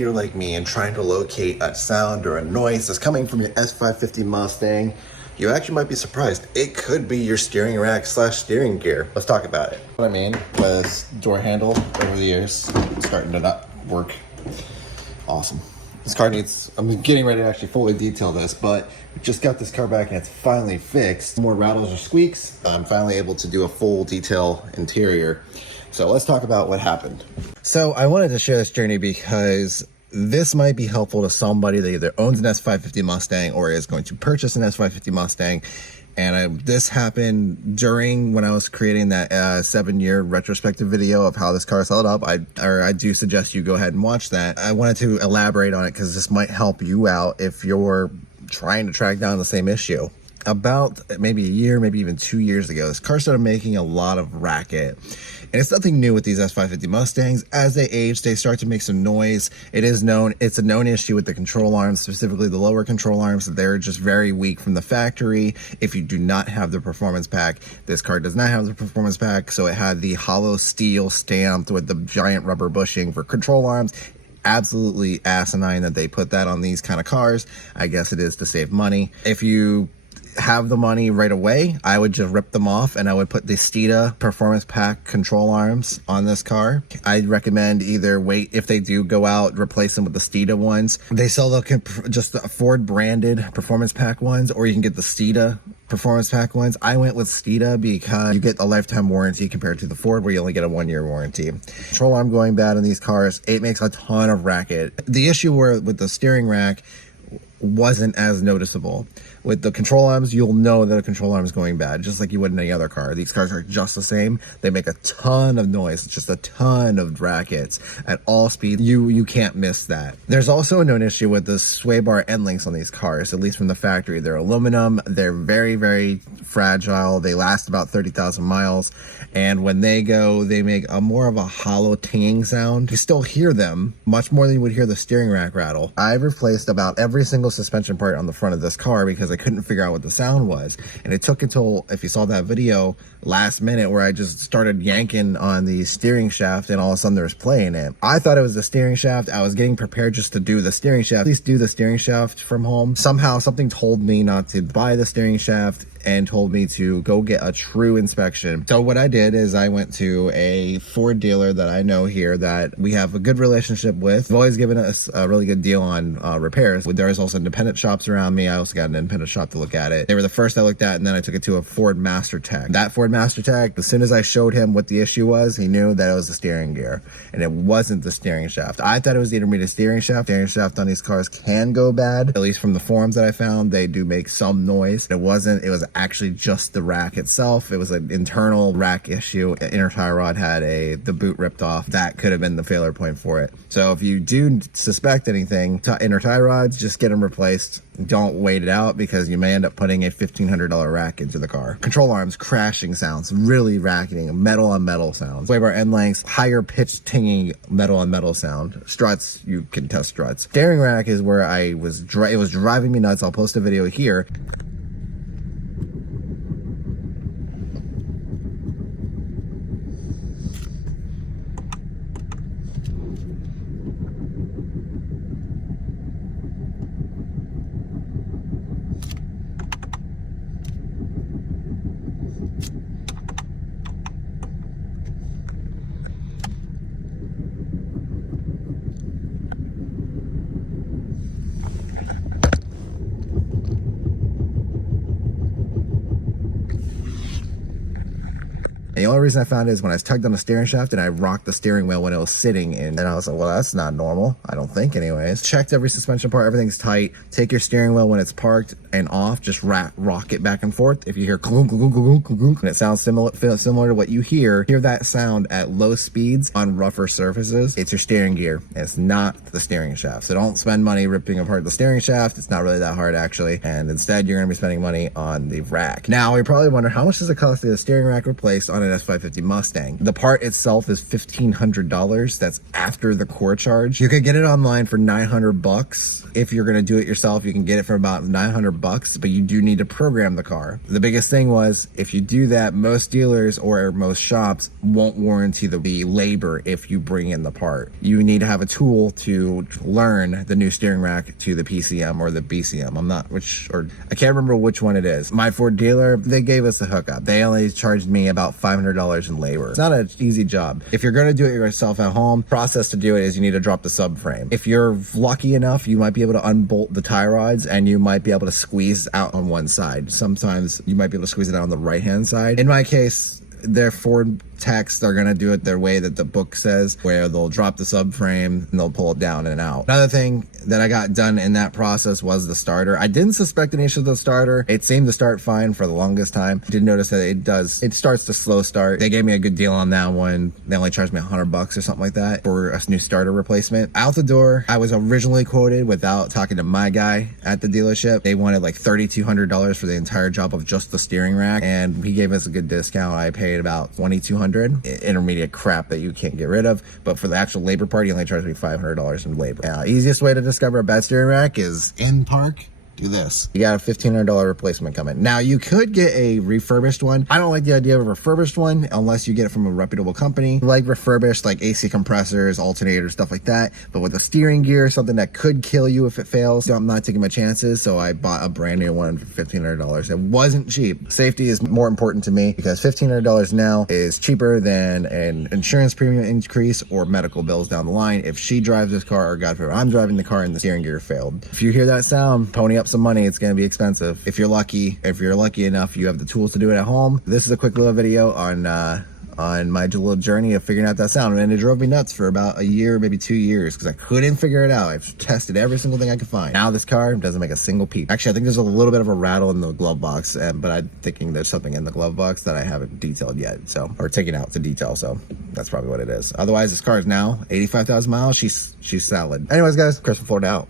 You're like me and trying to locate a sound or a noise that's coming from your S550 Mustang, you actually might be surprised. It could be your steering rack / steering gear. Let's talk about it. What I mean was door handle over the years starting to not work. Awesome. This car needs, I'm getting ready to actually fully detail this, but we just got this car back and it's finally fixed. More rattles or squeaks. I'm finally able to do a full detail interior. So let's talk about what happened. So I wanted to share this journey because this might be helpful to somebody that either owns an S550 Mustang or is going to purchase an S550 Mustang. And this happened during when I was creating that 7-year retrospective video of how this car is held up. I do suggest you go ahead and watch that. I wanted to elaborate on it because this might help you out if you're trying to track down the same issue. About maybe a year, maybe even 2 years ago, this car started making a lot of racket. And it's nothing new with these S550 Mustangs. As they age, they start to make some noise. It's a known issue with the control arms, specifically the lower control arms. They're just very weak from the factory. If you do not have the performance pack, this car does not have the performance pack. So it had the hollow steel stamped with the giant rubber bushing for control arms. Absolutely asinine that they put that on these kind of cars. I guess it is to save money. If you have the money right away, I would just rip them off and I would put the Steeda performance pack control arms on this car. I'd recommend either wait, if they do go out, replace them with the Steeda ones. They sell just the Ford branded performance pack ones, or you can get the Steeda performance pack ones. I went with Steeda because you get a lifetime warranty compared to the Ford where you only get a 1-year warranty. Control arm going bad in these cars, it makes a ton of racket. The issue with the steering rack wasn't as noticeable. With the control arms, you'll know that a control arm is going bad, just like you would in any other car. These cars are just the same. They make a ton of noise, just a ton of rackets at all speeds. You can't miss that. There's also a known issue with the sway bar end links on these cars, at least from the factory. They're aluminum. They're very, very fragile. They last about 30,000 miles. And when they go, they make a more of a hollow tinging sound. You still hear them much more than you would hear the steering rack rattle. I've replaced about every single suspension part on the front of this car because I couldn't figure out what the sound was. And it took until, if you saw that video last minute where I just started yanking on the steering shaft and all of a sudden there was play in it. I thought it was the steering shaft. I was getting prepared just to do the steering shaft, at least do the steering shaft from home. Somehow something told me not to buy the steering shaft and told me to go get a true inspection. So what I did is I went to a Ford dealer that I know here that we have a good relationship with. They've always given us a really good deal on repairs. There is also independent shops around me. I also got an independent shop to look at it. They were the first I looked at, and then I took it to a Ford Master Tech. That Ford Master Tech, as soon as I showed him what the issue was, he knew that it was the steering gear, and it wasn't the steering shaft. I thought it was the intermediate steering shaft. Steering shaft on these cars can go bad. At least from the forums that I found, they do make some noise. It wasn't. It was actually just the rack itself. It was an internal rack issue. Inner tie rod had the boot ripped off. That could have been the failure point for it. So if you do suspect anything, inner tie rods, just get them replaced. Don't wait it out because you may end up putting a $1,500 rack into the car. Control arms, crashing sounds, really racketing, metal on metal sounds. Sway bar end lengths, higher pitched tinging metal on metal sound. Struts, you can test struts. Steering rack is where it was driving me nuts. I'll post a video here. And the only reason I found it is when I tugged on the steering shaft and I rocked the steering wheel when it was sitting in. And I was like, well, that's not normal. I don't think anyways. Checked every suspension part. Everything's tight. Take your steering wheel when it's parked and off. Just rock it back and forth. If you hear clunk, clunk, clunk, clunk, clunk, and it sounds similar to what you hear that sound at low speeds on rougher surfaces, it's your steering gear. It's not the steering shaft. So don't spend money ripping apart the steering shaft. It's not really that hard actually. And instead you're going to be spending money on the rack. Now you probably wonder, how much does it cost to get a steering rack replaced on an S550 Mustang? The part itself is $1,500. That's after the core charge. You could get it online for $900. If you're going to do it yourself, you can get it for about $900 $100, but you do need to program the car. The biggest thing was, if you do that, most dealers or most shops won't warranty the labor if you bring in the part. You need to have a tool to learn the new steering rack to the PCM or the BCM. I can't remember which one it is. My Ford dealer, they gave us a hookup. They only charged me about $500 in labor. It's not an easy job. If you're gonna do it yourself at home, process to do it is you need to drop the subframe. If you're lucky enough, you might be able to unbolt the tie rods and you might be able to squeeze out on one side. Sometimes you might be able to squeeze it out on the right-hand side. In my case, their Ford techs, they're gonna do it their way that the book says, where they'll drop the subframe and they'll pull it down and out. Another thing that I got done in that process was the starter. I didn't suspect an issue with the starter. It seemed to start fine for the longest time. I did notice that it starts to slow start. They gave me a good deal on that one. They only charged me $100 or something like that for a new starter replacement. Out the door, I was originally quoted, without talking to my guy at the dealership, they wanted like $3,200 for the entire job of just the steering rack, and he gave us a good discount. I paid about $2,200. Intermediate crap that you can't get rid of, but for the actual labor part, he only charged me $500 in labor. Easiest way to discover a bad steering rack is in park. Do this. You got a $1,500 replacement coming. Now, you could get a refurbished one. I don't like the idea of a refurbished one unless you get it from a reputable company. Like refurbished, like AC compressors, alternators, stuff like that. But with the steering gear, something that could kill you if it fails, so I'm not taking my chances. So I bought a brand new one for $1,500. It wasn't cheap. Safety is more important to me because $1,500 now is cheaper than an insurance premium increase or medical bills down the line if she drives this car, or God forbid, I'm driving the car and the steering gear failed. If you hear that sound, pony up some money. It's going to be expensive. If you're lucky enough, you have the tools to do it at home. This is a quick little video on my little journey of figuring out that sound, and it drove me nuts for about a year, maybe 2 years, because I couldn't figure it out. I've tested every single thing I could find. Now this car doesn't make a single peep. Actually, I think there's a little bit of a rattle in the glove box, but I'm thinking there's something in the glove box that I haven't detailed yet, or taken out to detail, so that's probably what it is. Otherwise, this car is now 85,000 miles. She's solid. Anyways, guys, Chris from Florida out.